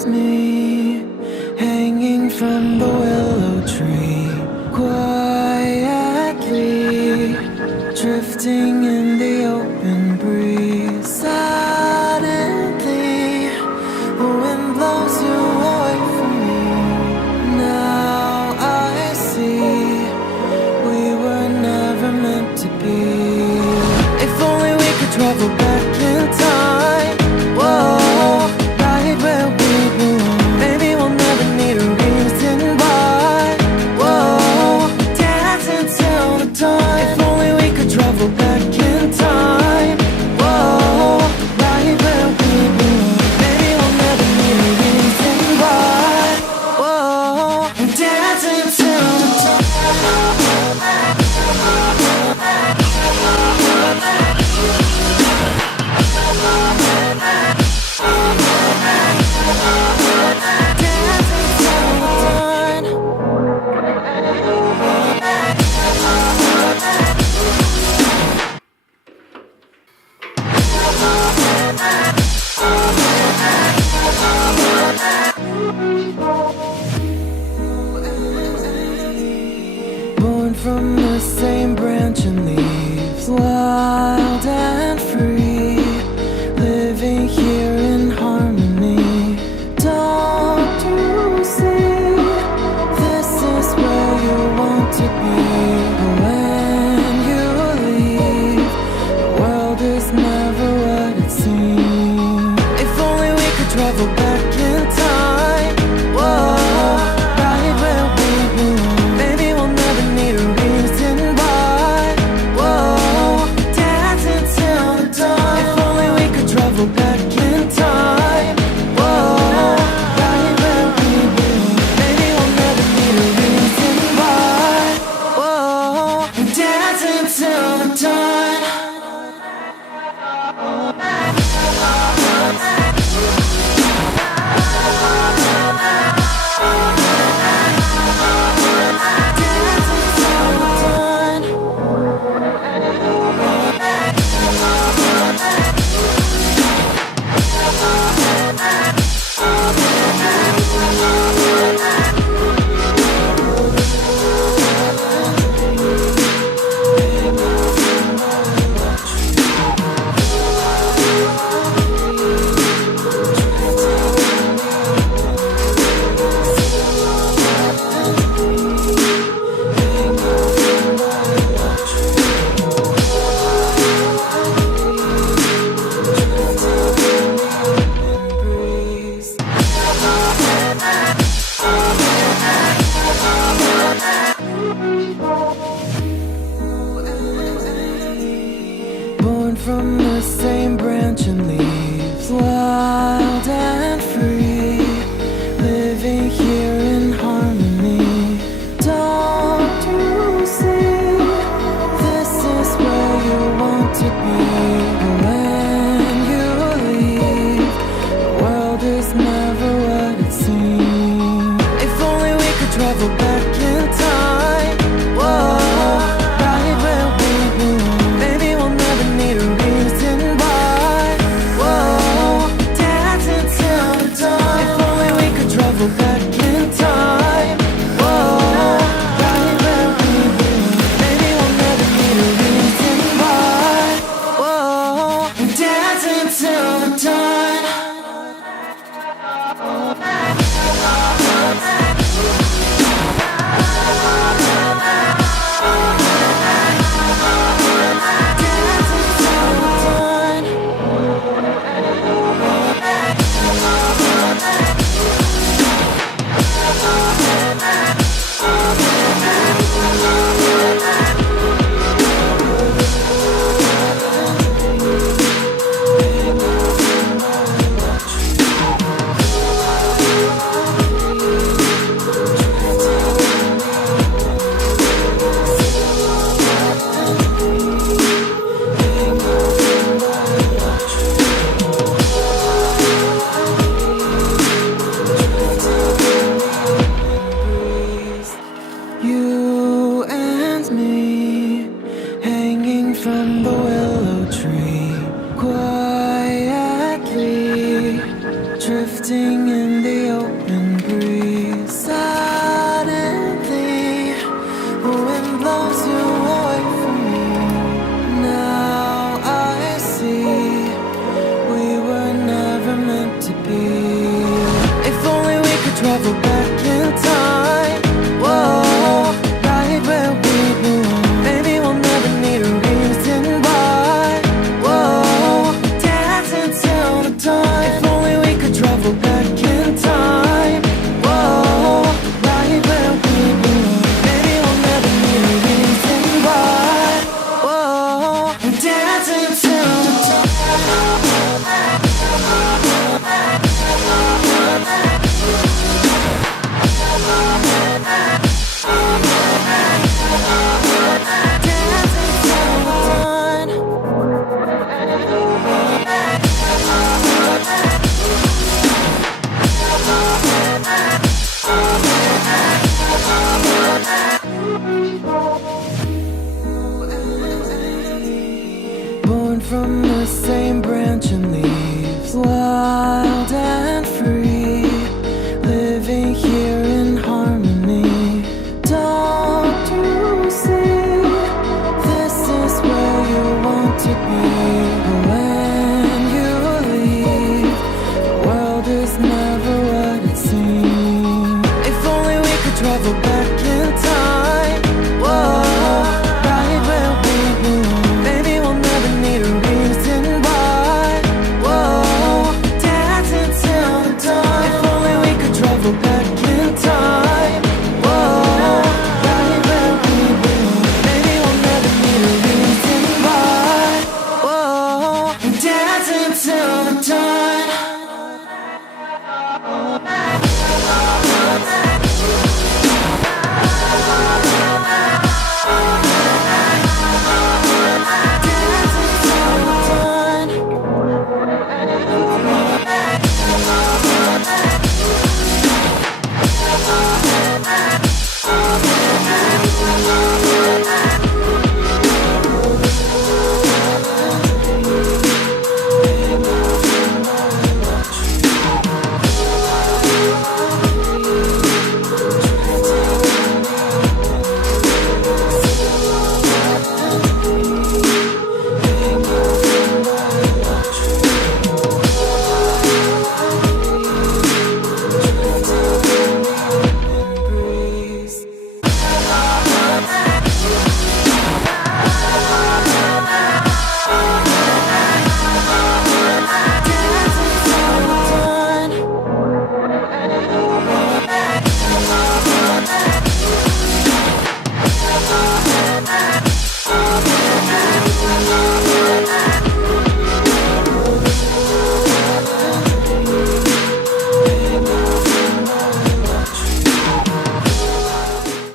is me, hanging from the willow tree, quietly drifting in the open breeze. Suddenly, the wind blows you away from me. Now I see we were never meant to be. If only we could travel back in time. Whoa, right where we belong. Maybe we'll never need a reason why. Whoa, dancing till the dawn. If only we could travel back in time. Whoa, right where we belong. Maybe we'll never need a reason why. Whoa, dancing till the dawn. Born from the same branch and leaves, wild and free, living here in harmony. Don't you see, this is where you want to be. But when you leave, the world is never what it seems. If only we could travel back in time. Whoa, right where we belong. Maybe we'll never need a reason why. Whoa, dancing till the dawn. If only we could travel back in time. Whoa, right where we belong. Maybe we'll never need a reason why. Whoa, dancing till the dawn. Born from the same branch and leaves, wild and free, living here in harmony. Don't you see, this is where you want to be. But when you leave, the world is never what it seems. If only we could travel back in time. Whoa, right where we belong. Maybe we'll never need a reason why. Whoa, dancing till the dawn. If only we could travel back in time. Whoa, right where we belong. Maybe we'll never need a reason why. Whoa, dancing till the dawn. from the same branch and leaves, wild and